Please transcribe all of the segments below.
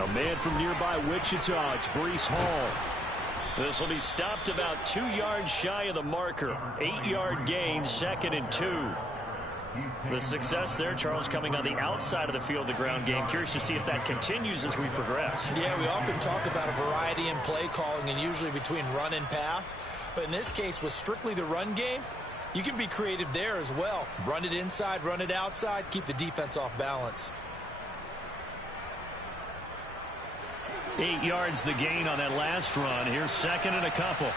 A man from nearby Wichita, it's Breece Hall. This will be stopped about 2 yards shy of the marker. 8-yard gain, 2nd and 2. The success there, Charles, coming on the outside of the field, the ground game. Curious to see if that continues as we progress. Yeah, we often talk about a variety in play calling and usually between run and pass. But in this case, with strictly the run game, you can be creative there as well. Run it inside, run it outside, keep the defense off balance. 8 yards the gain on that last run. Here's 2nd and a couple.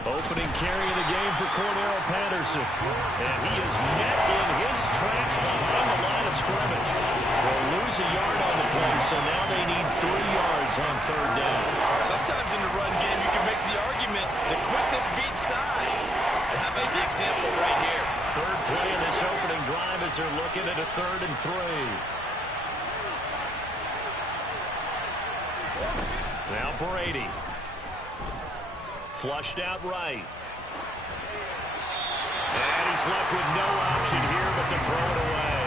Opening carry of the game for Cordarrelle Patterson. And he is met in his tracks behind the line of scrimmage. They'll lose a yard on the play, so now they need 3 yards on 3rd down. Sometimes in the run game, you can make the argument that quickness beats size. And how about the example right here? 3rd play in this opening drive as they're looking at a 3rd and 3. Now Brady. Flushed out right. And he's left with no option here but to throw it away.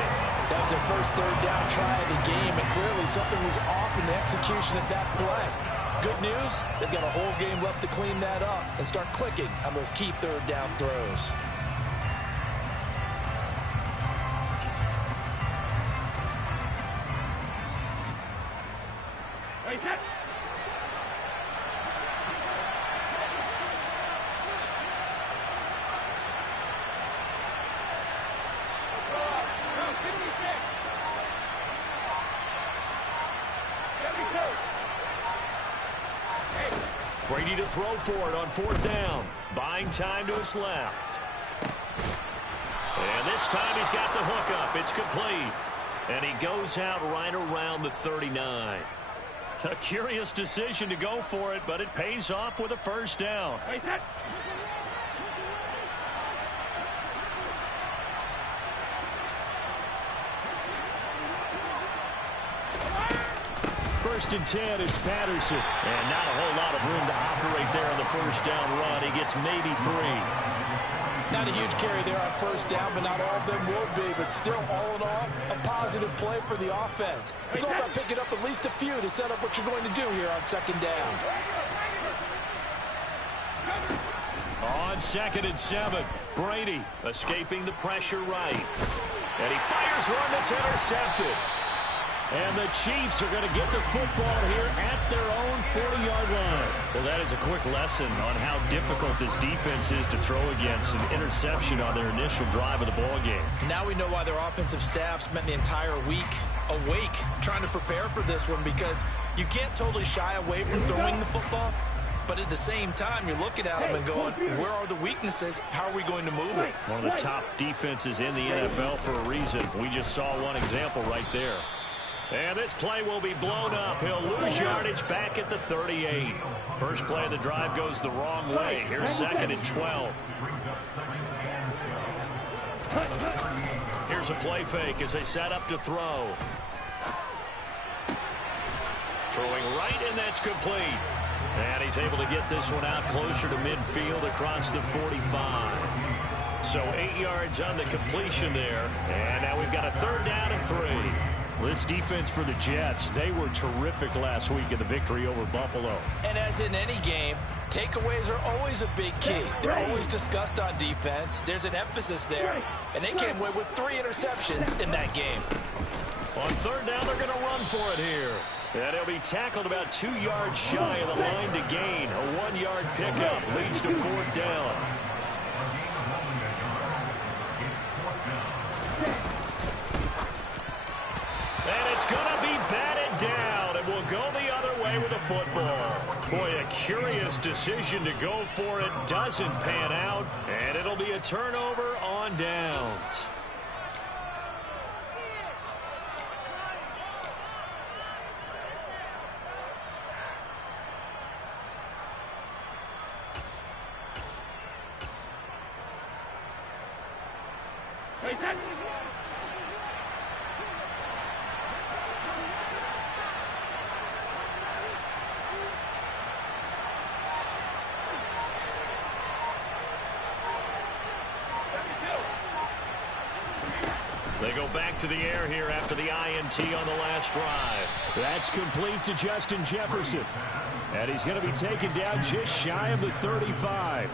That was their first 3rd down try of the game, and clearly something was off in the execution of that play. Good news, they've got a whole game left to clean that up and start clicking on those key 3rd down throws. Brady to throw for it on 4th down. Buying time to his left. And this time he's got the hook up. It's complete. And he goes out right around the 39. A curious decision to go for it, but it pays off with a 1st down. 1st and 10, it's Patterson. And not a whole lot of room to operate there on the 1st down run. He gets maybe 3. Not a huge carry there on 1st down, but not all of them will be. But still, all in all, a positive play for the offense. It's all about picking up at least a few to set up what you're going to do here on 2nd down. On 2nd and 7, Brady escaping the pressure right. And he fires one that's intercepted. And the Chiefs are going to get the football here at their own 40-yard line. Well, that is a quick lesson on how difficult this defense is to throw against. An interception on their initial drive of the ball game. Now we know why their offensive staff spent the entire week awake trying to prepare for this one, because you can't totally shy away from throwing the football. But at the same time, you're looking at them and going, where are the weaknesses? How are we going to move it? One of the top defenses in the NFL for a reason. We just saw one example right there. And this play will be blown up. He'll lose yardage back at the 38. First play of the drive goes the wrong way. Here's 2nd and 12. Here's a play fake as they set up to throw. Throwing right, and that's complete. And he's able to get this one out closer to midfield across the 45. So 8 yards on the completion there. And now we've got a 3rd down and 3. This defense for the Jets, they were terrific last week in the victory over Buffalo. And as in any game, takeaways are always a big key. They're always discussed on defense. There's an emphasis there. And they came away with 3 interceptions in that game. On 3rd down, they're going to run for it here. And he'll be tackled about 2 yards shy of the line to gain. A 1-yard pickup leads to 4th down. And it's going to be batted down, and we'll go the other way with the football. Boy, a curious decision to go for it. Doesn't pan out, and it'll be a turnover on downs. They go back to the air here after the INT on the last drive. That's complete to Justin Jefferson. And he's going to be taken down just shy of the 35.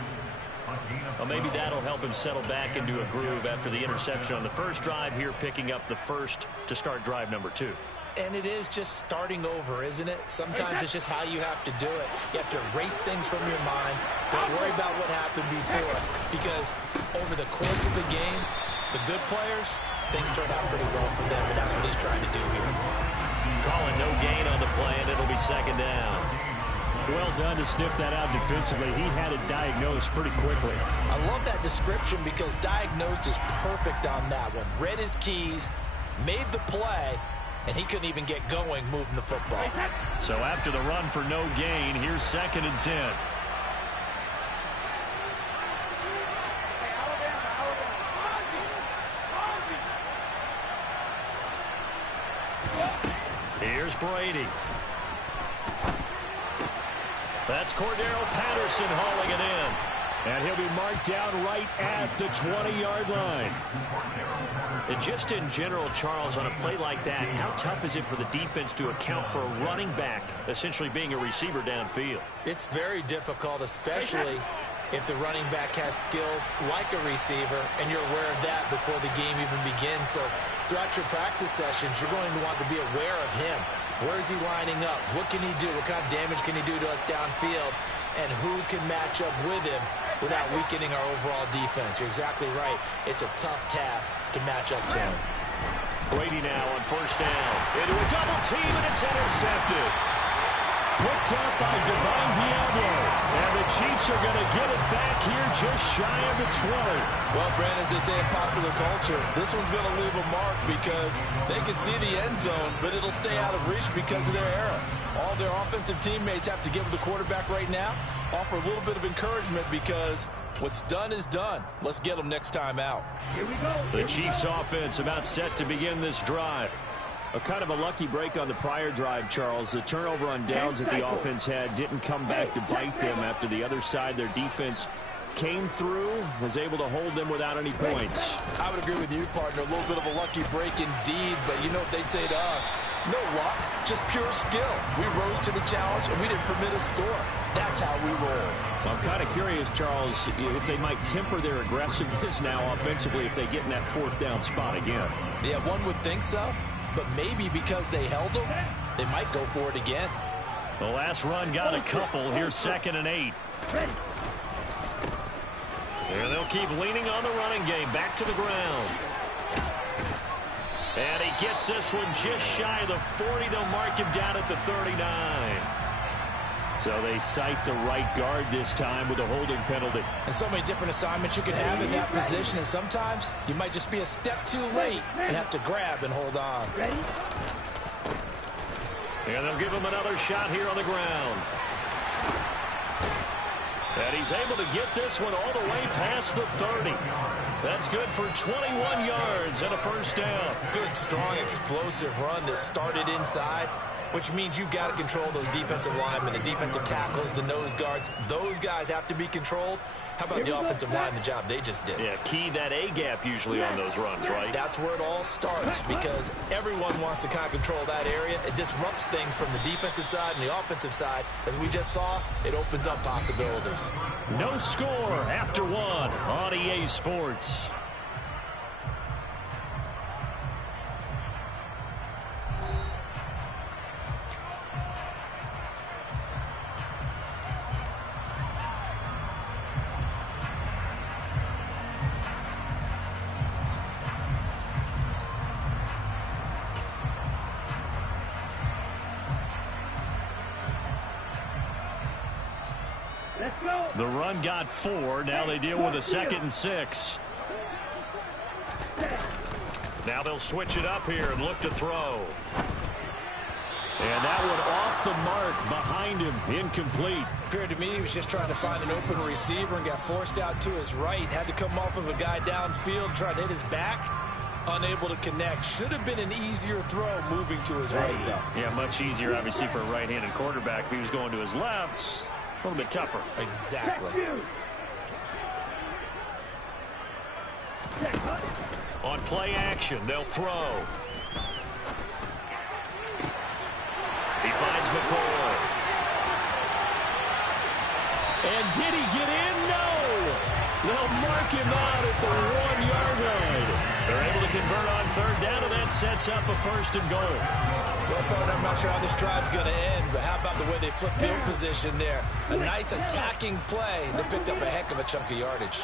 Well, maybe that'll help him settle back into a groove after the interception on the first drive here, picking up the first to start drive number 2. And it is just starting over, isn't it? Sometimes it's just how you have to do it. You have to erase things from your mind. Don't worry about what happened before. Because over the course of the game, the good players, things turn out pretty well for them, and that's what he's trying to do here. Calling no gain on the play, and it'll be second down. Well done to sniff that out defensively. He had it diagnosed pretty quickly. I love that description because diagnosed is perfect on that one. Read his keys, made the play, and he couldn't even get going moving the football. So after the run for no gain, here's 2nd and 10. Here's Brady. That's Cordero Patterson hauling it in. And he'll be marked down right at the 20-yard line. And just in general, Charles, on a play like that, how tough is it for the defense to account for a running back essentially being a receiver downfield? It's very difficult, especially if the running back has skills like a receiver, and you're aware of that before the game even begins. So throughout your practice sessions, you're going to want to be aware of him. Where is he lining up? What can he do? What kind of damage can he do to us downfield? And who can match up with him without weakening our overall defense? You're exactly right. It's a tough task to match up to him. Brady now on first down. Into a double team, and it's intercepted. Picked up by Divine Diablo. And the Chiefs are going to get it back here just shy of the 20. Well, Brandon, as they say in popular culture, this one's going to leave a mark because they can see the end zone, but it'll stay out of reach because of their error. All their offensive teammates have to give the quarterback right now, offer a little bit of encouragement because what's done is done. Let's get them next time out. Here we go. The Chiefs offense about set to begin this drive. A kind of a lucky break on the prior drive, Charles. The turnover on downs that the offense had didn't come back to bite them after the other side. Their defense came through, was able to hold them without any points. I would agree with you, partner. A little bit of a lucky break indeed, but you know what they'd say to us? No luck, just pure skill. We rose to the challenge, and we didn't permit a score. That's how we roll. I'm kind of curious, Charles, if they might temper their aggressiveness now offensively if they get in that 4th down spot again. Yeah, one would think so. But maybe because they held them, they might go for it again. The last run got a couple. Here's 2nd and 8. And they'll keep leaning on the running game. Back to the ground. And he gets this one just shy of the 40. They'll mark him down at the 39. So they cite the right guard this time with a holding penalty. And so many different assignments you can have in that position, and sometimes you might just be a step too late and have to grab and hold on. And they'll give him another shot here on the ground. And he's able to get this one all the way past the 30. That's good for 21 yards and a first down. Good, strong, explosive run that started inside, which means you've got to control those defensive linemen, the defensive tackles, the nose guards. Those guys have to be controlled. How about the offensive line, the job they just did? Yeah, key that A-gap usually on those runs, right? That's where it all starts because everyone wants to kind of control that area. It disrupts things from the defensive side and the offensive side. As we just saw, it opens up possibilities. No score after one on EA Sports. The run got 4. Now they deal with a 2nd and 6. Now they'll switch it up here and look to throw. And that one off the mark behind him. Incomplete. Appeared to me he was just trying to find an open receiver and got forced out to his right. Had to come off of a guy downfield, trying to hit his back. Unable to connect. Should have been an easier throw moving to his right, though. Yeah, much easier, obviously, for a right-handed quarterback. If he was going to his left, a little bit tougher. Exactly. On play action, they'll throw. He finds McCoy. And did he get in? No! They'll mark him out at the 1-yard line. They're able to convert on third down, and that sets up a 1st and goal. Well, Coach, I'm not sure how this drive's going to end, but how about the way they flip field position there? A nice attacking play. They picked up a heck of a chunk of yardage.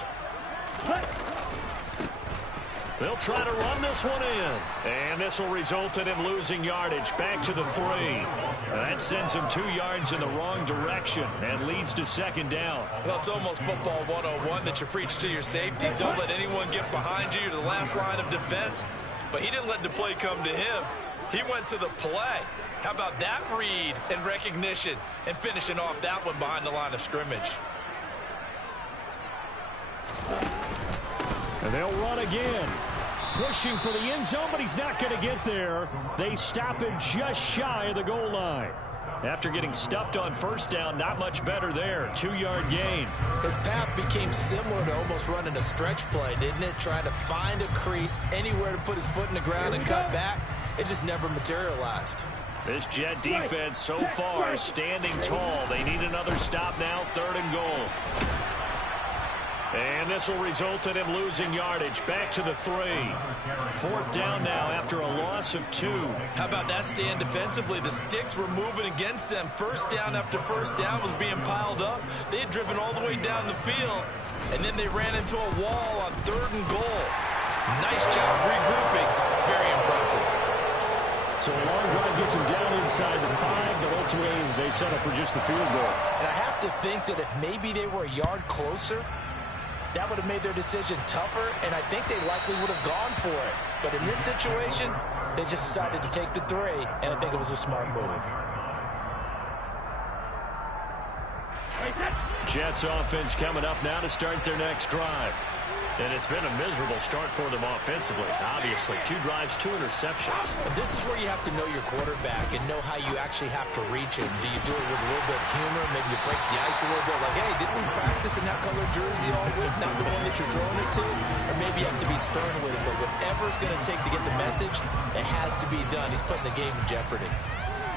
They'll try to run this one in. And this will result in him losing yardage back to the 3. That sends him 2 yards in the wrong direction and leads to 2nd down. Well, it's almost football 101 that you preach to your safeties. Don't let anyone get behind you. You're the last line of defense. But he didn't let the play come to him. He went to the play. How about that read and recognition and finishing off that one behind the line of scrimmage? And they'll run again. Pushing for the end zone, but he's not going to get there. They stop him just shy of the goal line. After getting stuffed on 1st down, not much better there. 2-yard gain. His path became similar to almost running a stretch play, didn't it? Trying to find a crease, anywhere to put his foot in the ground and cut back. It just never materialized. This Jet defense so far standing tall. They need another stop now, 3rd and goal. And this will result in him losing yardage back to the 3. 4th down now after a loss of 2. How about that stand defensively? The sticks were moving against them. 1st down after 1st down was being piled up. They had driven all the way down the field, and then they ran into a wall on 3rd and goal. Nice job regrouping. Very impressive. So a long drive gets him down inside the 5, but ultimately they settle for just the field goal. And I have to think that if maybe they were a yard closer, that would have made their decision tougher, and I think they likely would have gone for it. But in this situation, they just decided to take the 3, and I think it was a smart move. Jets offense coming up now to start their next drive. And it's been a miserable start for them offensively. Obviously, 2 drives, 2 interceptions. And this is where you have to know your quarterback and know how you actually have to reach him. Do you do it with a little bit of humor? Maybe you break the ice a little bit. Like, hey, didn't we practice in that color jersey all week? Not the one that you're throwing it to? Or maybe you have to be stern with it. But whatever it's going to take to get the message, it has to be done. He's putting the game in jeopardy.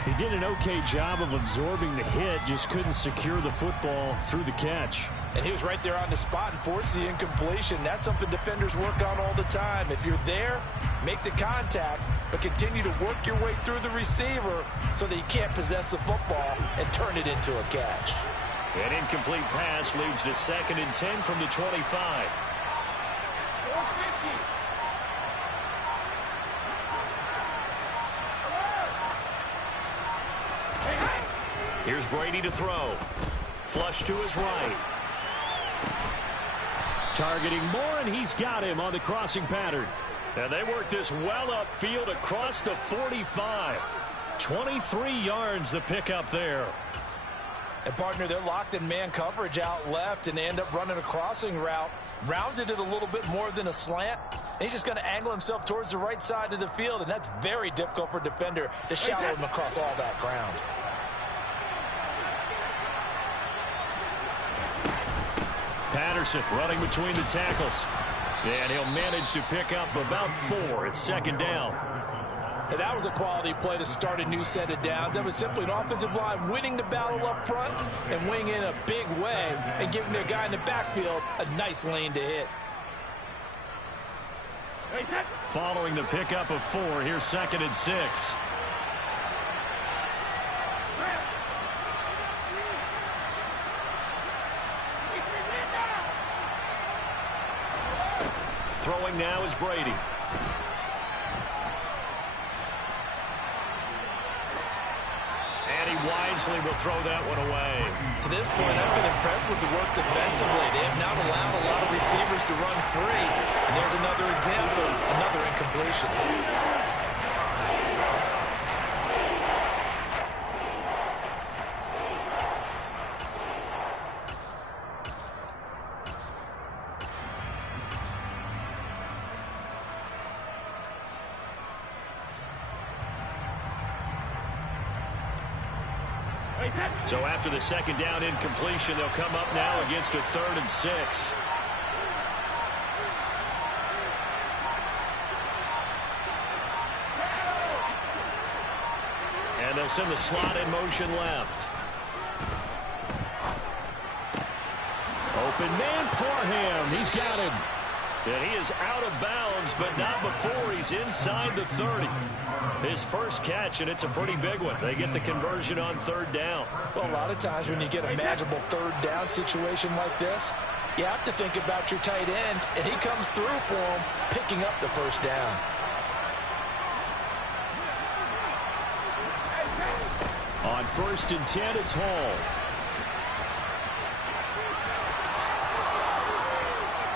He did an okay job of absorbing the hit, just couldn't secure the football through the catch. And he was right there on the spot and forced the incompletion. That's something defenders work on all the time. If you're there, make the contact, but continue to work your way through the receiver so that you can't possess the football and turn it into a catch. An incomplete pass leads to 2nd and 10 from the 25. Here's Brady to throw. Flush to his right. Targeting Moore, and he's got him on the crossing pattern. And they work this well upfield across the 45. 23 yards the pickup there. And, partner, they're locked in man coverage out left, and they end up running a crossing route. Rounded it a little bit more than a slant. And he's just going to angle himself towards the right side of the field, and that's very difficult for a defender to shallow him across all that ground. Patterson running between the tackles. And he'll manage to pick up about 4 at 2nd down. And that was a quality play to start a new set of downs. That was simply an offensive line winning the battle up front and winning in a big way and giving the guy in the backfield a nice lane to hit. Following the pickup of 4, here's 2nd and 6. Throwing now is Brady. And he wisely will throw that one away. To this point, I've been impressed with the work defensively. They have not allowed a lot of receivers to run free. And there's another example, another incompletion. So after the 2nd down incompletion, they'll come up now against a 3rd and 6. And they'll send the slot in motion left. Open man, Parham. He's got him. And he is out of bounds, but not before he's inside the 30. His first catch, and it's a pretty big one. They get the conversion on third down. Well, a lot of times when you get a manageable third down situation like this, you have to think about your tight end, and he comes through for him, picking up the first down. On 1st and 10, it's Hall.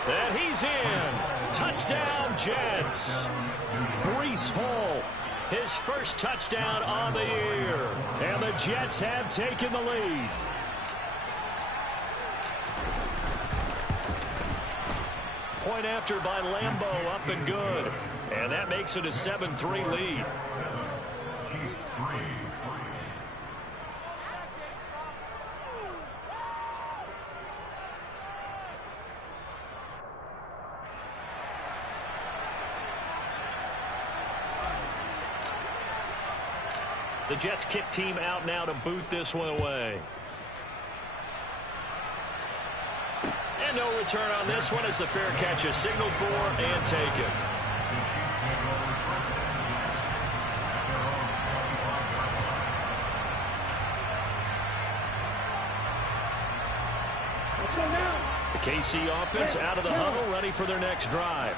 And he's in. Touchdown, Jets. Breece Hall, His first touchdown on the year. and the Jets have taken the lead. Point after by Lambeau, up and good. And that makes it a 7-3 lead. The Jets kick team out now to boot this one away. And no return on this one as the fair catch is signaled for and taken. The KC offense out of the huddle, ready for their next drive.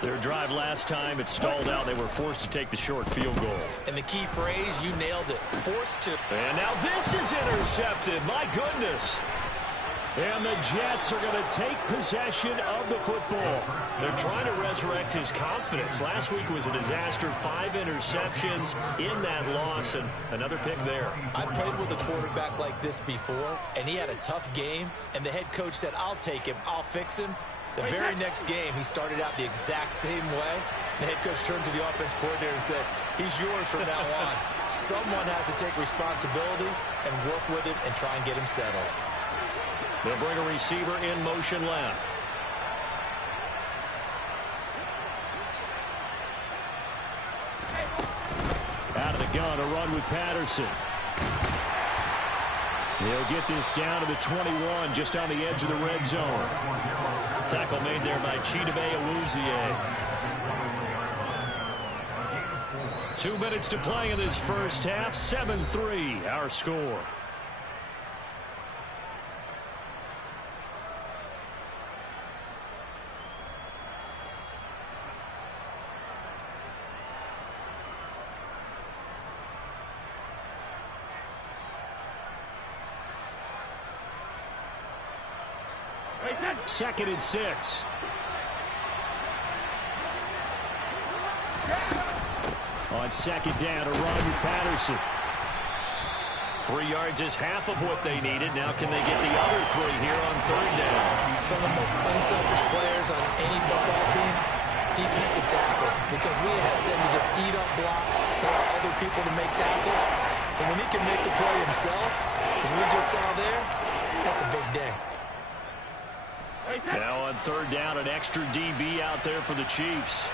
Their drive last time, it stalled out. They were forced to take the short field goal. And the key phrase, you nailed it, forced to. And now this is intercepted. My goodness. And the Jets are going to take possession of the football. They're trying to resurrect his confidence. Last week was a disaster. 5 interceptions in that loss, and another pick there. I played with a quarterback like this before, and he had a tough game, and the head coach said, I'll take him, I'll fix him. The very next game, he started out the exact same way. The head coach turned to the offense coordinator and said, he's yours from now on. Someone has to take responsibility and work with him and try and get him settled. They'll bring a receiver in motion left. Out of the gun, a run with Patterson. He'll get this down to the 21, just on the edge of the red zone. Tackle made there by Chidobe Awuzie. 2 minutes to play in this first half. 7-3, our score. Second and 6. On second down, a run with Patterson. 3 yards is half of what they needed. Now can they get the other 3 here on third down? Some of the most unselfish players on any football team, defensive tackles, because we ask them to just eat up blocks and allow other people to make tackles. And when he can make the play himself, as we just saw there, that's a big day. Now on third down, an extra DB out there for the Chiefs.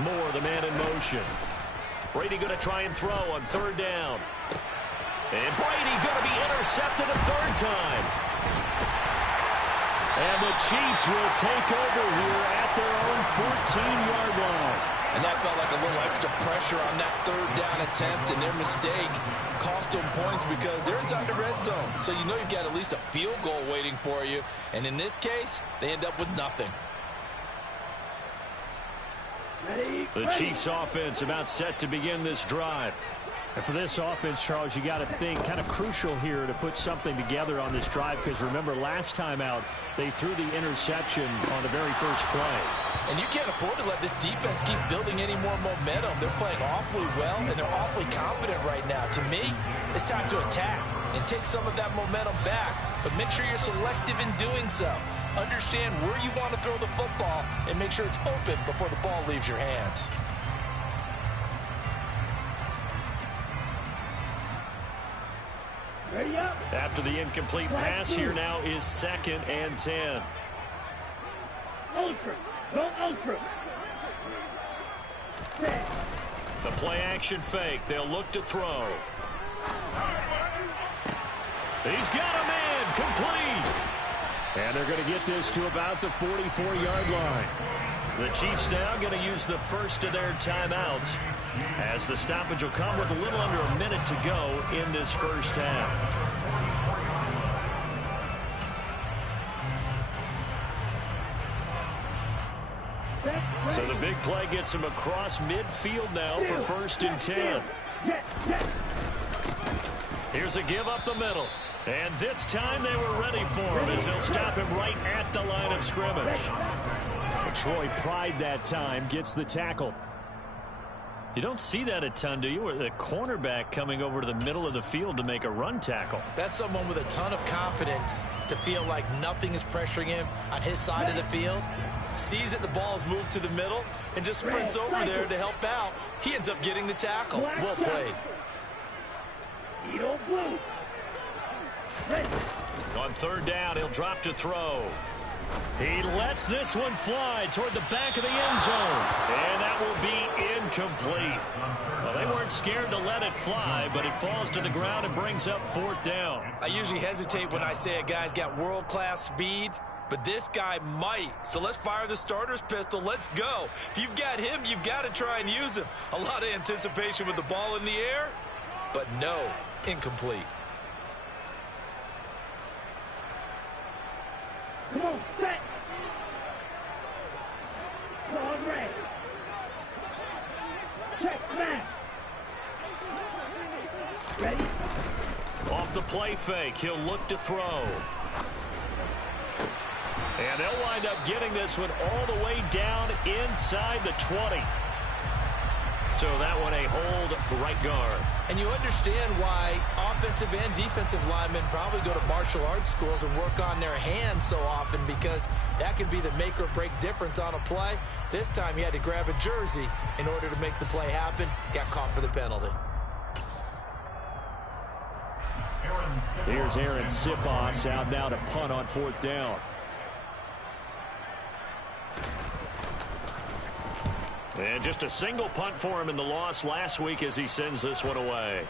Moore, the man in motion. Brady going to try and throw on third down. And Brady going to be intercepted a third time. And the Chiefs will take over here at their own 14-yard line. And that felt like a little extra pressure on that third down attempt, and their mistake cost them points because they're inside the red zone. So you know you've got at least a field goal waiting for you. And in this case, they end up with nothing. The Chiefs offense about set to begin this drive. And for this offense, Charles, you got to think kind of crucial here to put something together on this drive, because remember last time out they threw the interception on the very first play. And you can't afford to let this defense keep building any more momentum. They're playing awfully well, and they're awfully confident right now. To me, it's time to attack and take some of that momentum back, but make sure you're selective in doing so. Understand where you want to throw the football and make sure it's open before the ball leaves your hands. After the incomplete pass, here now is 2nd and 10. Ultra. Go ultra. The play action fake. They'll look to throw. He's got a man. Complete. And they're going to get this to about the 44-yard line. The Chiefs now going to use the first of their timeouts, as the stoppage will come with a little under a minute to go in this first half. So the big play gets him across midfield now for 1st and 10. Here's a give up the middle. And this time they were ready for him as they'll stop him right at the line of scrimmage. Troy Pride that time gets the tackle. You don't see that a ton, do you? Or the cornerback coming over to the middle of the field to make a run tackle. That's someone with a ton of confidence to feel like nothing is pressuring him on his side of the field. Sees that the ball's moved to the middle and just sprints over there to help out. He ends up getting the tackle. Well played. On 3rd down, he'll drop to throw. He lets this one fly toward the back of the end zone. And that will be incomplete. Well, they weren't scared to let it fly, but it falls to the ground and brings up 4th down. I usually hesitate when I say a guy's got world-class speed, but this guy might. So let's fire the starter's pistol. Let's go. If you've got him, you've got to try and use him. A lot of anticipation with the ball in the air, but no, incomplete. Come on, set. Ball red. Check back. Ready? Off the play fake, he'll look to throw. And they'll wind up getting this one all the way down inside the 20. So that one a hold right guard. And you understand why offensive and defensive linemen probably go to martial arts schools and work on their hands so often, because that can be the make or break difference on a play. This time he had to grab a jersey in order to make the play happen. Got caught for the penalty. Here's Aaron Sipos out now to punt on 4th down. And just a single punt for him in the loss last week as he sends this one away.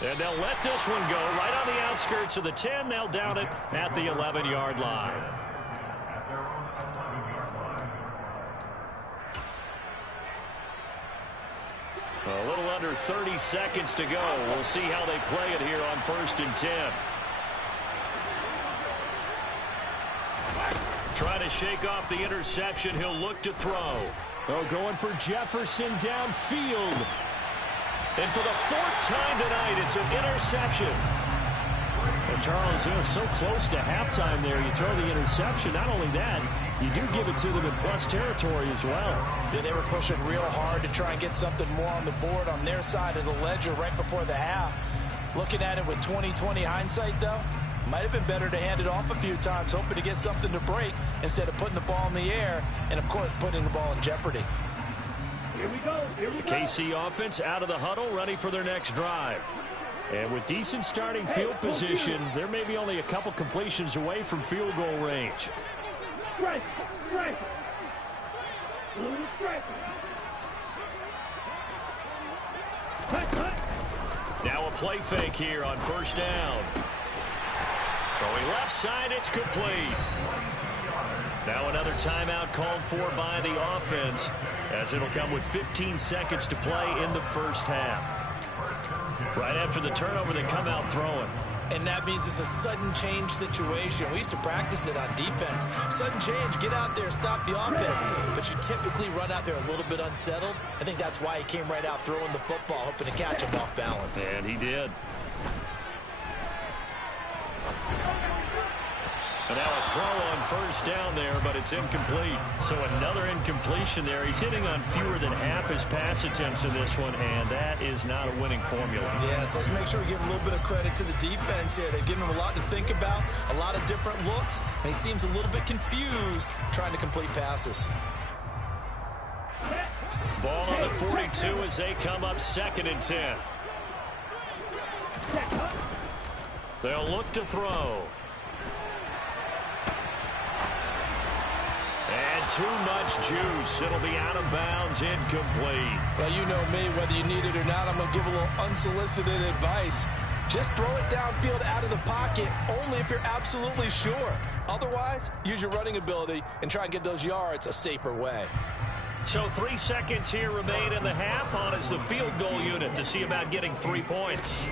And they'll let this one go right on the outskirts of the 10. They'll down it at the 11-yard line. A little under 30 seconds to go. We'll see how they play it here on 1st and 10. Trying to shake off the interception. He'll look to throw. Oh, going for Jefferson downfield. And for the 4th time tonight, it's an interception. And Charles, so close to halftime there. You throw the interception. Not only that, you do give it to them in plus territory as well. Yeah, they were pushing real hard to try and get something more on the board on their side of the ledger right before the half. Looking at it with 20/20 hindsight, though, might have been better to hand it off a few times, hoping to get something to break instead of putting the ball in the air and, of course, putting the ball in jeopardy. Here we go. Here we The go. KC offense out of the huddle, ready for their next drive. And with decent starting field position, they're maybe only a couple completions away from field goal range. Strike. Strike. Blue strike. Cut. Now a play fake here on 1st down. Throwing left side, it's complete. Now another timeout called for by the offense, as it'll come with 15 seconds to play in the first half. Right after the turnover, they come out throwing. And that means it's a sudden change situation. We used to practice it on defense. Sudden change, get out there, stop the offense. But you typically run out there a little bit unsettled. I think that's why he came right out throwing the football, hoping to catch him off balance. And he did. And now a throw on 1st down there, but it's incomplete. So another incompletion there. He's hitting on fewer than half his pass attempts in this one, and that is not a winning formula. Yeah, so let's make sure we give a little bit of credit to the defense here. They've given him a lot to think about, a lot of different looks, and he seems a little bit confused trying to complete passes. Ball on the 42 as they come up 2nd and 10. They'll look to throw. And too much juice. It'll be out of bounds, incomplete. Well, you know me, whether you need it or not, I'm going to give a little unsolicited advice. Just throw it downfield out of the pocket, only if you're absolutely sure. Otherwise, use your running ability and try and get those yards a safer way. So 3 seconds here remain in the half. On is the field goal unit to see about getting 3 points.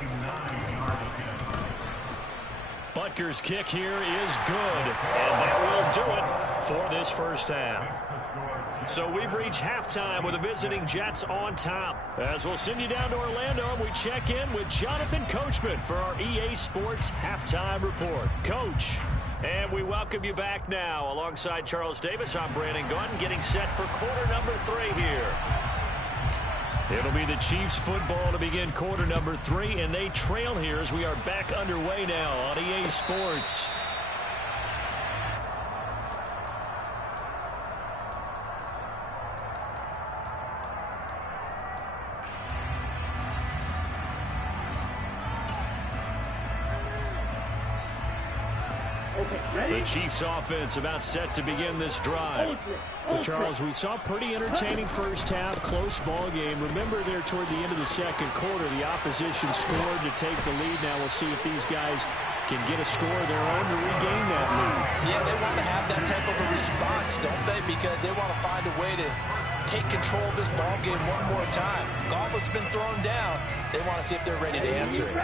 Butker's kick here is good, and that will do it for this first half. So we've reached halftime with the visiting Jets on top. As we'll send you down to Orlando, and we check in with Jonathan Coachman for our EA Sports Halftime Report. Coach, and we welcome you back now. Alongside Charles Davis, I'm Brandon Gaudin, getting set for quarter number 3 here. It'll be the Chiefs football to begin quarter number 3, and they trail here as we are back underway now on EA Sports. The Chiefs offense about set to begin this drive. Well, Charles, we saw a pretty entertaining first half, close ball game. Remember there toward the end of the second quarter, the opposition scored to take the lead. Now we'll see if these guys can get a score of their own to regain that lead. Yeah, they want to have that type of a response, don't they? Because they want to find a way to take control of this ball game one more time. Gauntlet's been thrown down. They want to see if they're ready to answer it.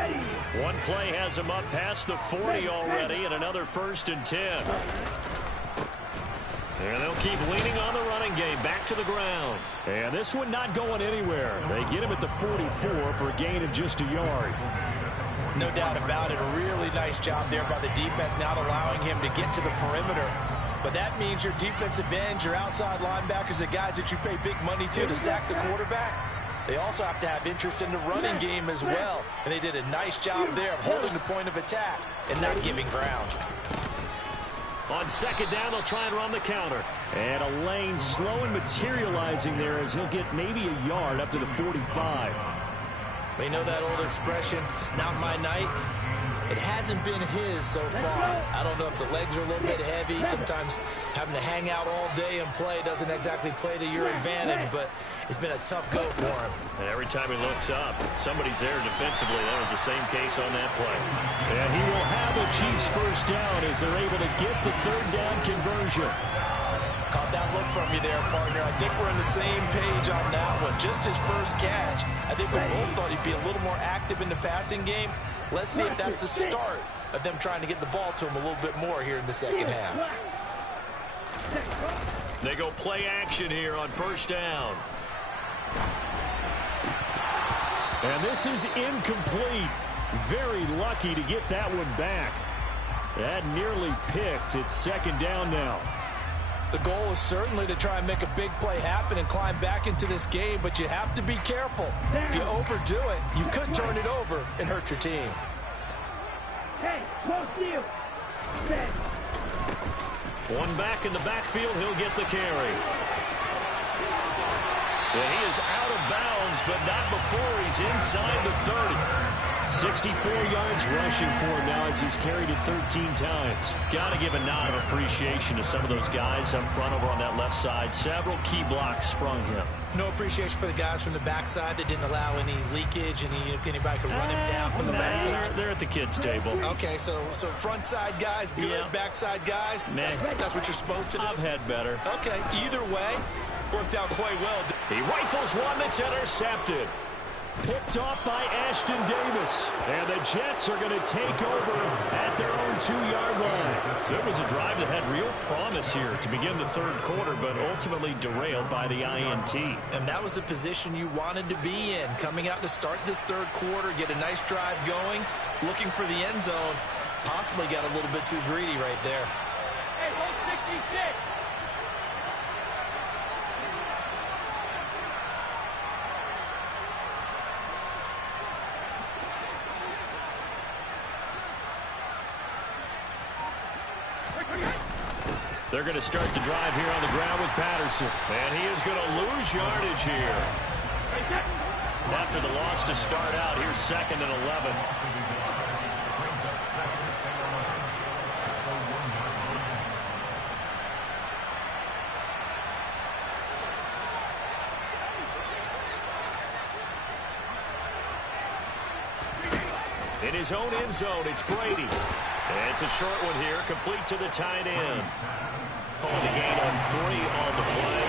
One play has them up past the 40 already, and another 1st and 10. And they'll keep leaning on the running game. Back to the ground. And this one not going anywhere. They get him at the 44 for a gain of just a yard. No doubt about it. A really nice job there by the defense, not allowing him to get to the perimeter. But that means your defensive ends, your outside linebackers, the guys that you pay big money to sack the quarterback, they also have to have interest in the running game as well. And they did a nice job there of holding the point of attack and not giving ground. On second down, they'll try and run the counter. And a lane slow and materializing there as he'll get maybe a yard up to the 45. We know that old expression, it's not my night. It hasn't been his so far. I don't know if the legs are a little bit heavy. Sometimes having to hang out all day and play doesn't exactly play to your advantage, but it's been a tough go for him. And every time he looks up, somebody's there defensively. That was the same case on that play. And he will have the Chiefs first down as they're able to get the 3rd down conversion. Caught that look from you there, partner. I think we're on the same page on that one. Just his first catch. I think we both thought he'd be a little more active in the passing game. Let's see if that's the start of them trying to get the ball to him a little bit more here in the second half. They go play action here on 1st down. And this is incomplete. Very lucky to get that one back. That nearly picked. It's 2nd down now. The goal is certainly to try and make a big play happen and climb back into this game, but you have to be careful. If you overdo it, you could turn it over and hurt your team. Hey, close deal. One back in the backfield, he'll get the carry. And he is out of bounds, but not before he's inside the 30. 64 yards rushing for him now as he's carried it 13 times. Got to give a nod of appreciation to some of those guys up front over on that left side. Several key blocks sprung him. No appreciation for the guys from the backside that didn't allow any leakage, anybody could run him down from the backside. They're at the kids' table. Okay, so front side guys good, Yeah. backside guys, Meh. that's what you're supposed to do? I've had better. Okay, either way, worked out quite well. He rifles one that's intercepted. Picked off by Ashton Davis. And the Jets are going to take over at their own 2-yard line. So it was a drive that had real promise here to begin the 3rd quarter, but ultimately derailed by the INT. And that was the position you wanted to be in. Coming out to start this 3rd quarter, get a nice drive going, looking for the end zone. Possibly got a little bit too greedy right there. Hey, 166. They're going to start the drive here on the ground with Patterson. And he is going to lose yardage here. After the loss to start out, here's 2nd and 11. his own end zone. It's Brady. It's a short one here, complete to the tight end. Pulling a gain of 3 on the play.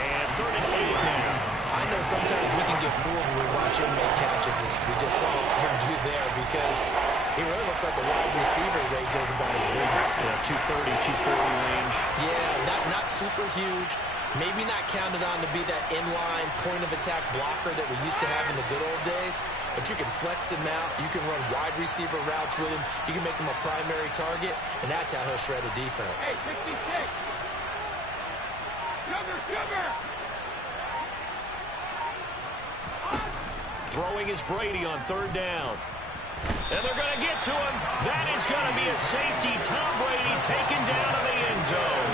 And 3rd and 8 now. I know sometimes we can get fooled when we watch him make catches, as we just saw him do there, because he really looks like a wide receiver the way he goes about his business. Yeah, 230, 240 range. Yeah, not super huge. Maybe not counted on to be that inline point-of-attack blocker that we used to have in the good old days, but you can flex him out. You can run wide receiver routes with him. You can make him a primary target, and that's how he'll shred a defense. Hey, 66. Sugar. Throwing is Brady on 3rd down. And they're going to get to him. That is going to be a safety. Tom Brady taken down in the end zone.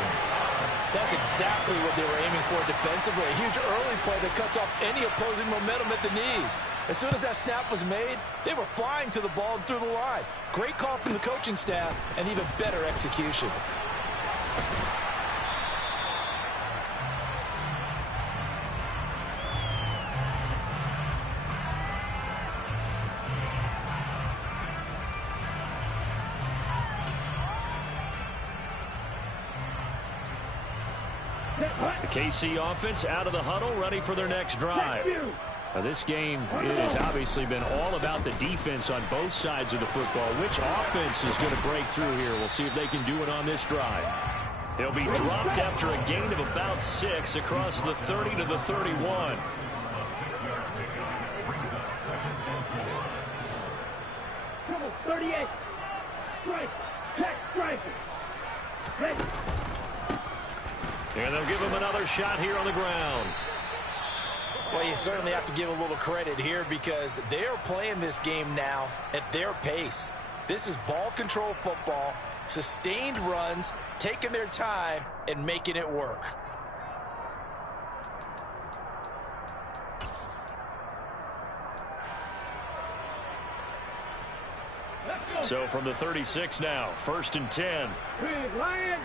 That's exactly what they were aiming for defensively. A huge early play that cuts off any opposing momentum at the knees. As soon as that snap was made, they were flying to the ball and through the line. Great call from the coaching staff and even better execution. The KC offense out of the huddle, ready for their next drive. Now, this game, it has obviously been all about the defense on both sides of the football. Which offense is going to break through here? We'll see if they can do it on this drive. He'll be dropped after a gain of about 6 across the 30 to the 31. Trouble 38. Strike. Check. Strike. Ready. And they'll give him another shot here on the ground. Well, you certainly have to give a little credit here because they are playing this game now at their pace. This is ball control football, sustained runs, taking their time, and making it work. So from the 36 now, 1st and 10. Big Lion.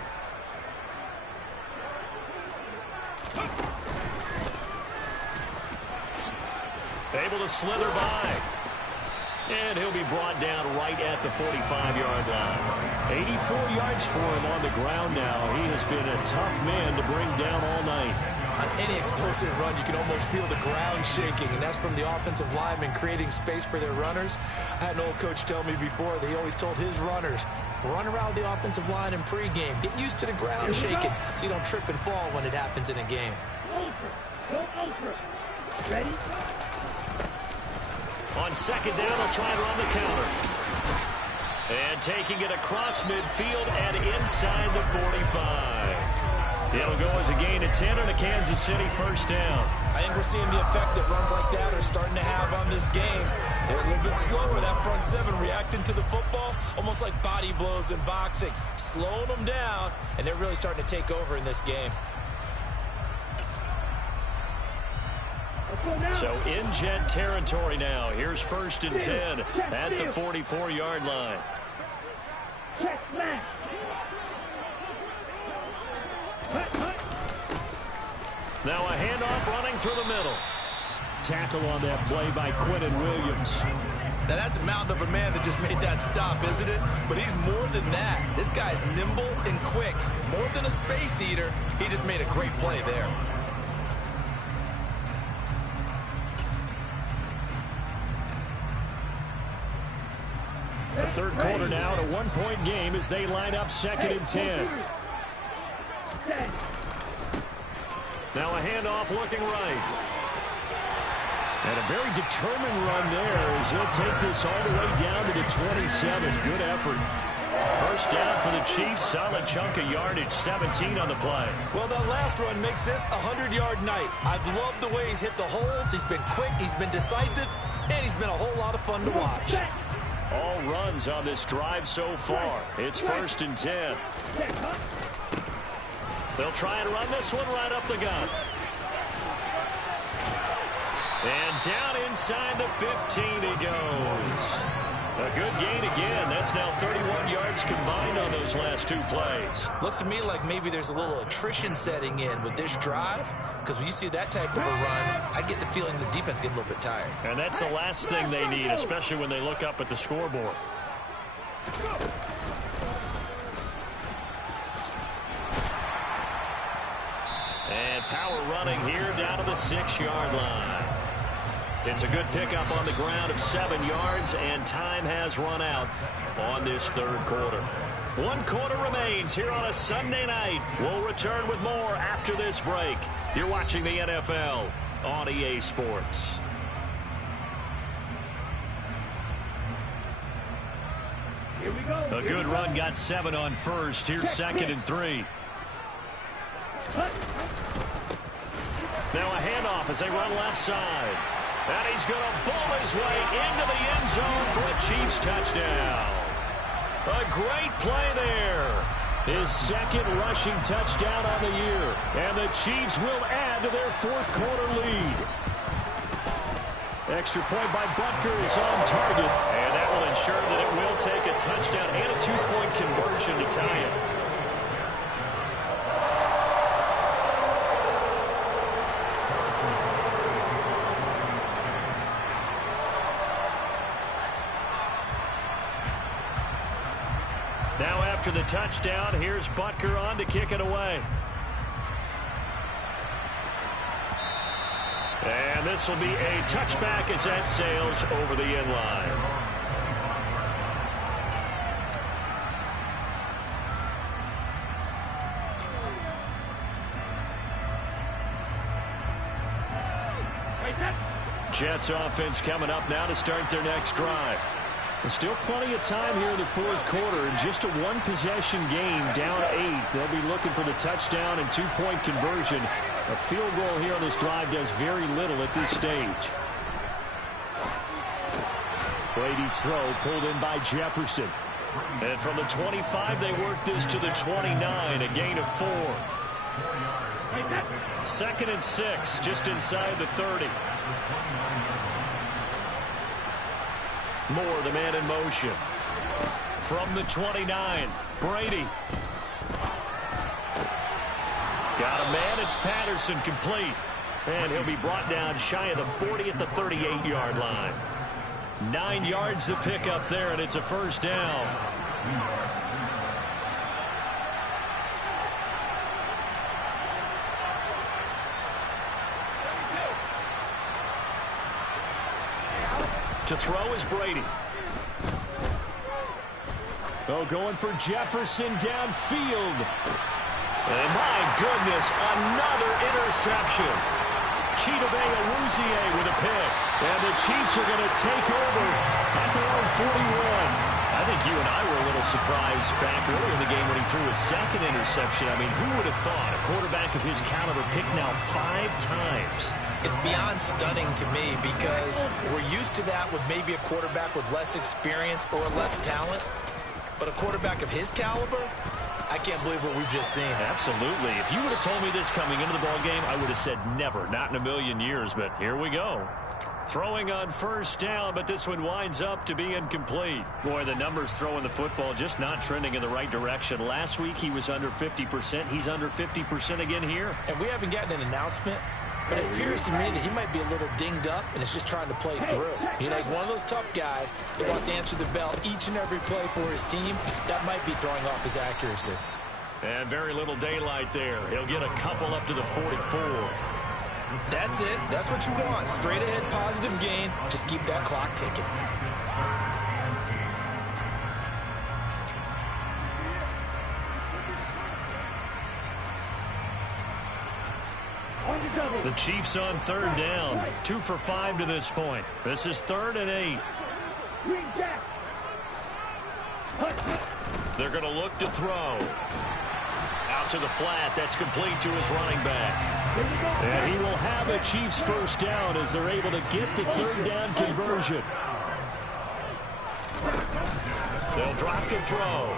Able to slither by. And he'll be brought down right at the 45-yard line. 84 yards for him on the ground now. He has been a tough man to bring down all night. On any explosive run, you can almost feel the ground shaking, and that's from the offensive linemen creating space for their runners. I had an old coach tell me before, they always told his runners, run around the offensive line in pregame. Get used to the ground shaking so you don't trip and fall when it happens in a game. Ultra. Go ultra. Ready? On 2nd down, they'll try and run the counter. And taking it across midfield and inside the 45. It'll go as a gain of 10 and a Kansas City 1st down. I think we're seeing the effect that runs like that are starting to have on this game. They're a little bit slower, that front 7, reacting to the football, almost like body blows in boxing, slowing them down, and they're really starting to take over in this game. So in Jet territory now. Here's 1st and 10 at the 44-yard line. Check smash. Now a handoff running through the middle. Tackle on that play by Quinnen Williams. Now that's a mountain of a man that just made that stop, isn't it? But he's more than that. This guy's nimble and quick. More than a space eater. He just made a great play there. The 3rd quarter now at a 1-point game as they line up 2nd and 10. Now a handoff looking right. And a very determined run there as he'll take this all the way down to the 27. Good effort. 1st down for the Chiefs. Solid chunk of yardage, 17 on the play. Well, that last run makes this a 100-yard night. I've loved the way he's hit the holes. He's been quick, he's been decisive, and he's been a whole lot of fun to watch. All runs on this drive so far. It's 1st and 10. They'll try and run this one right up the gut. And down inside the 15 he goes. A good gain again. That's now 31 yards combined on those last 2 plays. Looks to me like maybe there's a little attrition setting in with this drive, because when you see that type of a run, I get the feeling the defense getting a little bit tired. And that's the last thing they need, especially when they look up at the scoreboard. And power running here down to the 6-yard line. It's a good pickup on the ground of 7 yards, and time has run out on this 3rd quarter. 1 quarter remains here on a Sunday night. We'll return with more after this break. You're watching the NFL on EA Sports. Here we go. A good run got 7 on first. Here's 2nd and 3. Now a handoff as they run left side. And he's going to ball his way into the end zone for a Chiefs touchdown. A great play there. His 2nd rushing touchdown on the year. And the Chiefs will add to their 4th quarter lead. Extra point by Butker is on target. And that will ensure that it will take a touchdown and a 2-point conversion to tie it. Now after the touchdown, here's Butker on to kick it away. And this will be a touchback as that sails over the end line. Jets offense coming up now to start their next drive. There's still plenty of time here in the 4th quarter, and just a 1-possession game, down 8. They'll be looking for the touchdown and 2-point conversion. A field goal here on this drive does very little at this stage. Brady's throw pulled in by Jefferson. And from the 25, they work this to the 29, a gain of 4. 2nd and 6, just inside the 30. Moore, the man in motion. From the 29, Brady. Got a man, it's Patterson, complete. And he'll be brought down shy of the 40 at the 38-yard line. 9 yards to pick up there, and it's a 1st down. To throw is Brady. Oh, going for Jefferson downfield. And my goodness, another interception. Chidobe Awuzie with a pick. And the Chiefs are going to take over at their own 41. I think you and I were a little surprised back earlier in the game when he threw his 2nd interception. I mean, who would have thought a quarterback of his caliber picked now 5 times? It's beyond stunning to me because we're used to that with maybe a quarterback with less experience or less talent. But a quarterback of his caliber, I can't believe what we've just seen. Absolutely. If you would have told me this coming into the ballgame, I would have said never, not in a million years. But here we go. Throwing on 1st down, but this one winds up to be incomplete. Boy, the numbers throwing the football just not trending in the right direction. Last week he was under 50%. He's under 50% again here. And we haven't gotten an announcement, but it appears to me that he might be a little dinged up and is just trying to play through. You know, he's one of those tough guys that wants to answer the bell each and every play for his team. That might be throwing off his accuracy. And very little daylight there. He'll get a couple up to the 44. That's it. That's what you want. Straight ahead positive gain. Just keep that clock ticking. The Chiefs on 3rd down. 2 for 5 to this point. This is 3rd and 8. They're going to look to throw. Out to the flat. That's complete to his running back. And he will have a Chiefs 1st down as they're able to get the 3rd down conversion. They'll drop to throw.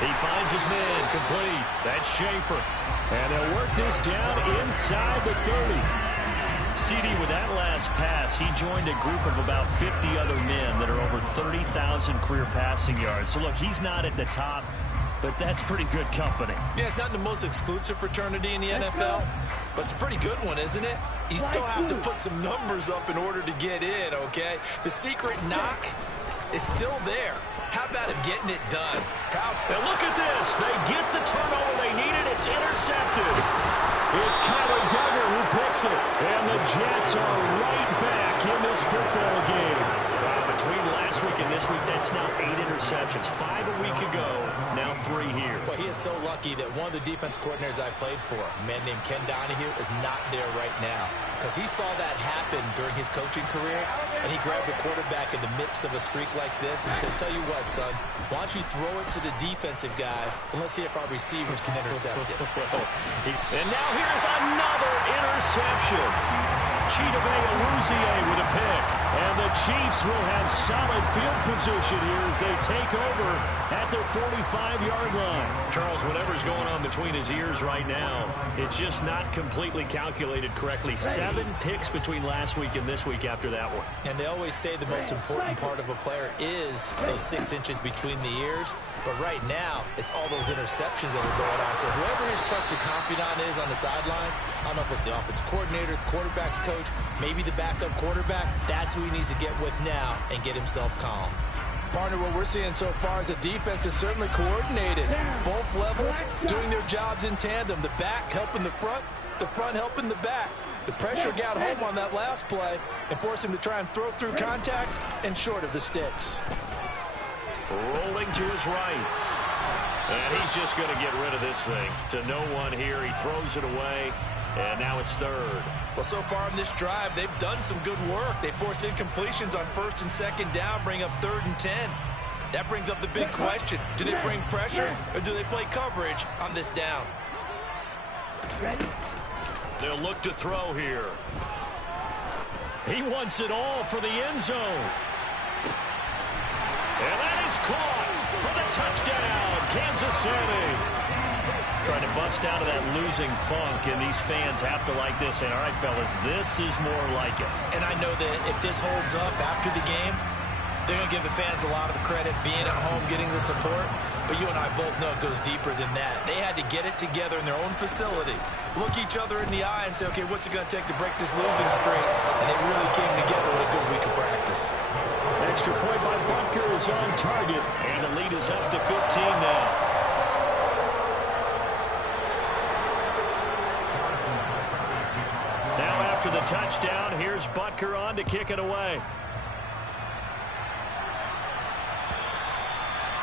He finds his man, complete. That's Schaefer. And they'll work this down inside the 30. CD, with that last pass, he joined a group of about 50 other men that are over 30,000 career passing yards. So, look, he's not at the top, but that's pretty good company. Yeah, it's not the most exclusive fraternity in the NFL, but it's a pretty good one, isn't it? You still have to put some numbers up in order to get in, okay? The secret knock is still there. How about him getting it done? Proud. And look at this. They get the turnover they needed. It's intercepted. It's Kyler Duggar who picks it. And the Jets are right back in this football game. Between last week and this week, that's now 8 interceptions. 5 a week ago, now 3 here. Well, he is so lucky that one of the defense coordinators I played for, a man named Ken Donahue, is not there right now. Because he saw that happen during his coaching career, and he grabbed the quarterback in the midst of a streak like this and said, tell you what, son, why don't you throw it to the defensive guys, and let's see if our receivers can intercept it. And now here's another interception. Chidobe Awuzie with a pick. And the Chiefs will have solid field position here as they take over at their 45-yard line. Charles, whatever's going on between his ears right now, it's just not completely calculated correctly. 7 picks between last week and this week after that one. And they always say the most important part of a player is those 6 inches between the ears. But right now, it's all those interceptions that are going on. So whoever his trusted confidant is on the sidelines, I don't know if it's the offensive coordinator, the quarterback's coach, maybe the backup quarterback, that's who he needs to get with now and get himself calm. Partner, what we're seeing so far is the defense is certainly coordinated. Both levels doing their jobs in tandem. The back helping the front helping the back. The pressure got home on that last play and forced him to try and throw through contact and short of the sticks. Rolling to his right. And he's just going to get rid of this thing. To no one here. He throws it away. And now it's 3rd. Well, so far in this drive, they've done some good work. They force incompletions on 1st and 2nd down, bring up 3rd and 10. That brings up the big question. Do they bring pressure or do they play coverage on this down? They'll look to throw here. He wants it all for the end zone. And that is caught for the touchdown, Kansas City. Trying to bust out of that losing funk, and these fans have to like this. And, all right, fellas, this is more like it. And I know that if this holds up after the game, they're going to give the fans a lot of credit being at home, getting the support. But you and I both know it goes deeper than that. They had to get it together in their own facility, look each other in the eye and say, okay, what's it going to take to break this losing streak? And they really came together with a good week of practice. Extra point by Butker is on target, and the lead is up to 15 now. Now after the touchdown, here's Butker on to kick it away.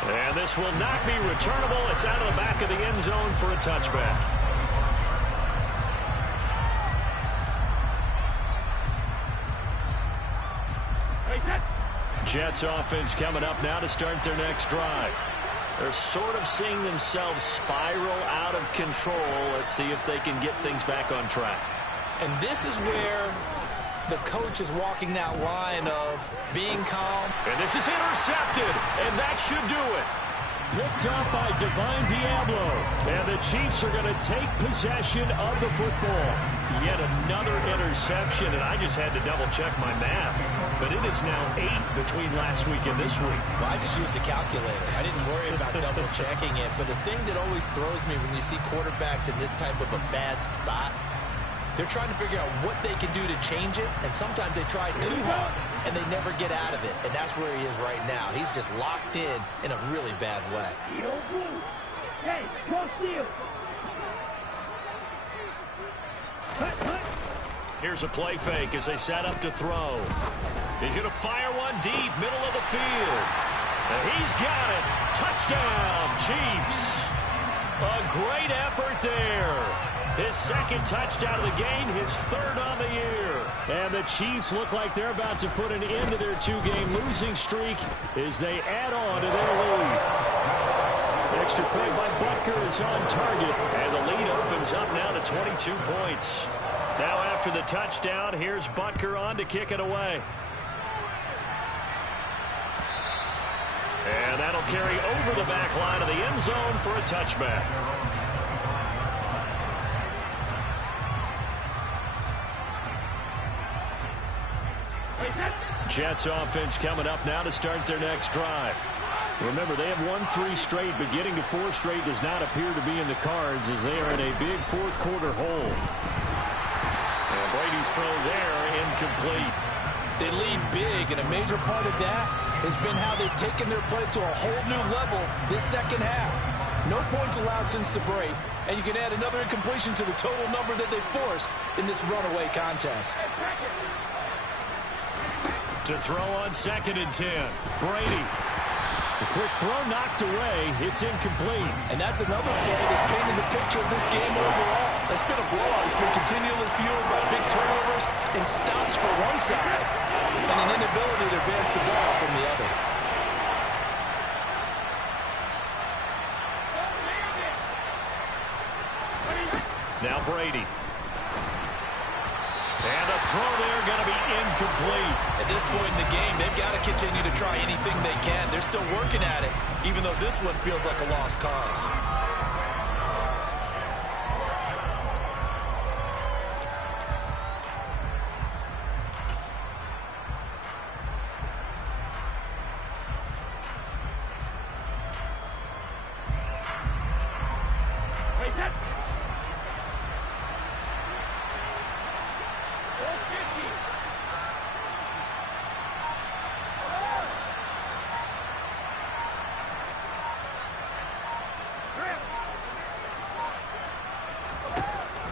And this will not be returnable. It's out of the back of the end zone for a touchback. Jets offense coming up now to start their next drive. They're sort of seeing themselves spiral out of control. Let's see if they can get things back on track. And this is where the coach is walking that line of being calm. And this is intercepted, and that should do it. Picked up by Divine Diablo. And the Chiefs are going to take possession of the football. Yet another interception, and I just had to double-check my math. But it is now 8 between last week and this week. Well, I just used the calculator. I didn't worry about double-checking it. But the thing that always throws me when you see quarterbacks in this type of a bad spot, they're trying to figure out what they can do to change it, and sometimes they try too hard, and they never get out of it. And that's where he is right now. He's just locked in a really bad way. Here's a play fake as they set up to throw. He's going to fire one deep, middle of the field. And he's got it. Touchdown, Chiefs. A great effort there. His 2nd touchdown of the game, his 3rd on the year. And the Chiefs look like they're about to put an end to their 2-game losing streak as they add on to their lead. Extra point by Butker is on target. And the lead opens up now to 22 points. Now after the touchdown, here's Butker on to kick it away. And that'll carry over the back line of the end zone for a touchback. Jets offense coming up now to start their next drive. Remember, they have won 3 straight, but getting to 4 straight does not appear to be in the cards as they are in a big fourth quarter hole. And Brady's throw there, incomplete. They lead big, and a major part of that has been how they've taken their play to a whole new level this second half. No points allowed since the break, and you can add another incompletion to the total number that they forced in this runaway contest. To throw on 2nd and 10, Brady. The quick throw knocked away. It's incomplete. And that's another play that's painted the picture of this game overall. It's been a blowout. It's been continually fueled by big turnovers and stops for one side and an inability to advance the ball from the other. Now Brady. And a throw there going to be incomplete. At this point in the game, they've got to continue to try anything they can. They're still working at it, even though this one feels like a lost cause.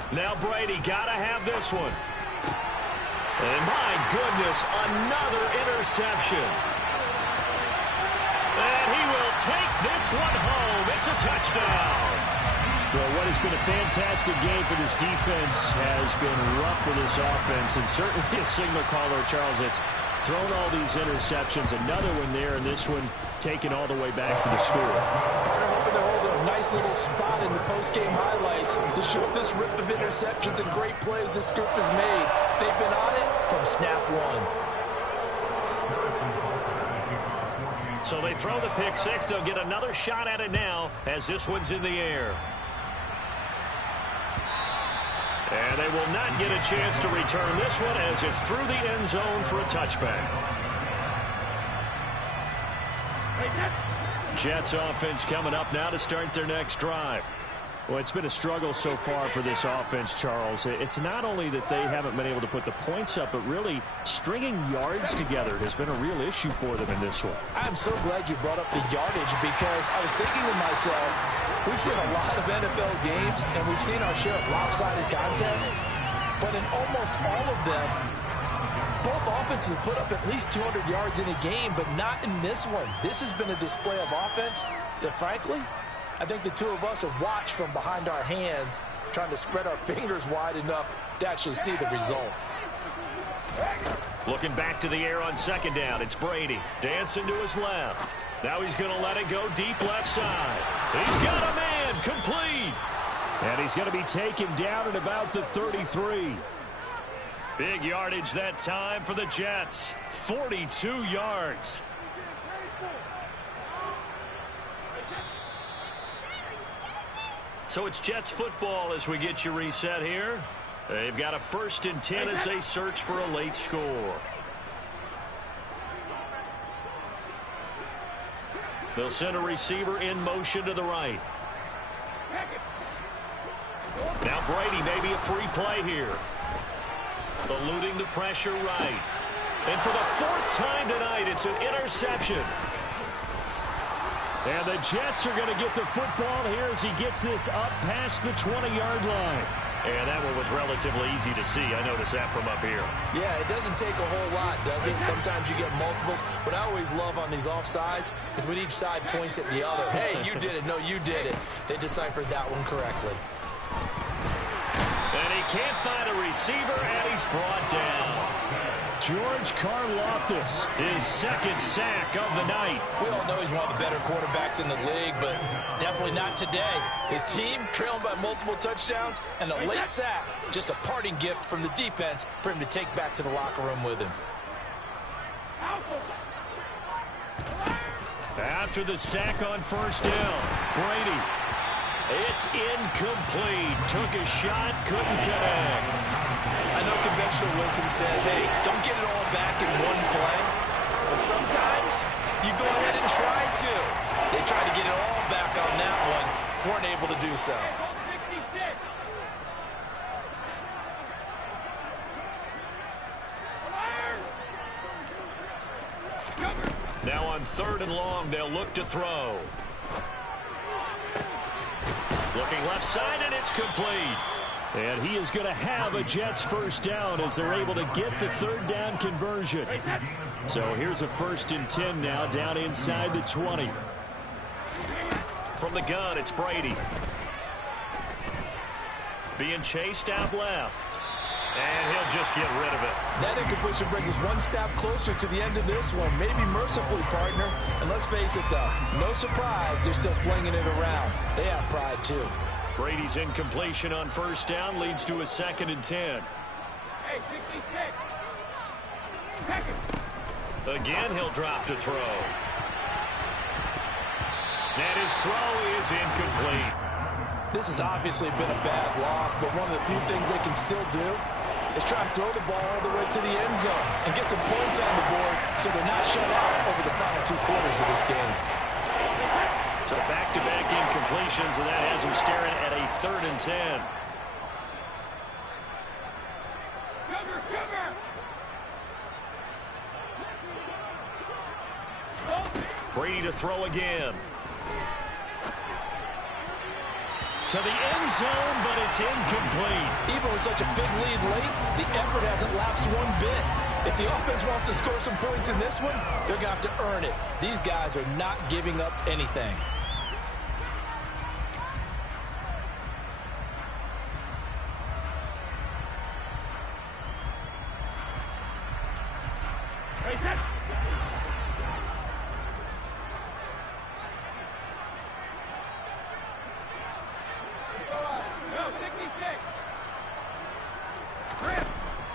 Now Brady got to have this one. And my goodness, another interception. And he will take this one home. It's a touchdown. Well, what has been a fantastic game for this defense has been rough for this offense, and certainly a signal caller, Charles, that's thrown all these interceptions. Another one there, and this one taken all the way back for the score. Nice little spot in the post-game highlights to show this rip of interceptions and great plays this group has made. They've been on it from snap one. So they throw the pick six. They'll get another shot at it now as this one's in the air. And they will not get a chance to return this one as it's through the end zone for a touchback. Jets offense coming up now to start their next drive. Well, it's been a struggle so far for this offense, Charles. It's not only that they haven't been able to put the points up, but really stringing yards together has been a real issue for them in this one. I'm so glad you brought up the yardage because I was thinking to myself, we've seen a lot of NFL games and we've seen our share of lopsided contests, but in almost all of them, both offenses have put up at least 200 yards in a game, but not in this one. This has been a display of offense that, frankly, I think the two of us have watched from behind our hands, trying to spread our fingers wide enough to actually see the result. Looking back to the air on second down, it's Brady. Dancing to his left. Now he's going to let it go deep left side. He's got a man, complete. And he's going to be taken down at about the 33. Big yardage that time for the Jets. 42 yards. So it's Jets football as we get you reset here. They've got a 1st and 10 as they search for a late score. They'll send a receiver in motion to the right. Now Brady, maybe a free play here. Eluding the pressure right. And for the 4th time tonight, it's an interception. And the Jets are going to get the football here as he gets this up past the 20-yard line. And that one was relatively easy to see. I noticed that from up here. Yeah, it doesn't take a whole lot, does it? Sometimes you get multiples. What I always love on these offsides is when each side points at the other. Hey, you did it. No, you did it. They deciphered that one correctly. And he can't find a receiver, and he's brought down. George Karlaftis, his 2nd sack of the night. We all know he's one of the better quarterbacks in the league, but definitely not today. His team trailing by multiple touchdowns, and a late sack, just a parting gift from the defense for him to take back to the locker room with him. After the sack on 1st down, Brady. It's incomplete. Took a shot, couldn't connect. I know conventional wisdom says, hey, don't get it all back in one play. But sometimes you go ahead and try to. They tried to get it all back on that one. Weren't able to do so. Now on 3rd and long, they'll look to throw. Looking left side, and it's complete. And he is going to have a Jets first down as they're able to get the 3rd down conversion. So here's a 1st and 10 now down inside the 20. From the gun, it's Brady. Being chased out left. And he'll just get rid of it. That incompletion brings us one step closer to the end of this one. Maybe mercifully, partner. And let's face it, though, no surprise they're still flinging it around. They have pride, too. Brady's incompletion on 1st down leads to a 2nd and 10. Hey, 66. Again, he'll drop to throw. And his throw is incomplete. This has obviously been a bad loss, but one of the few things they can still do is try and throw the ball all the way to the end zone and get some points on the board so they're not shut out over the final 2 quarters of this game. So back-to-back incompletions, and that has them staring at a 3rd and 10. Brady to throw again. To the end zone, but it's incomplete. Even with such a big lead late, the effort hasn't lapsed one bit. If the offense wants to score some points in this one, they're going to have to earn it. These guys are not giving up anything.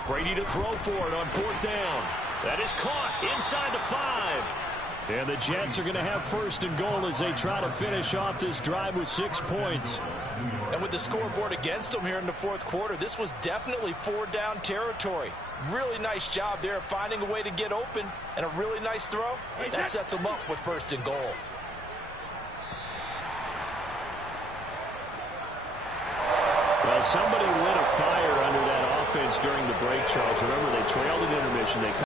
Brady to throw for it on 4th down. That is caught inside the 5. And the Jets are going to have 1st and goal as they try to finish off this drive with 6 points. And with the scoreboard against them here in the 4th quarter, this was definitely 4-down territory. Really nice job there finding a way to get open, and a really nice throw. That sets them up with 1st and goal. Well, somebody lit a fire under that offense during the break, Charles. Remember, they trailed at intermission. They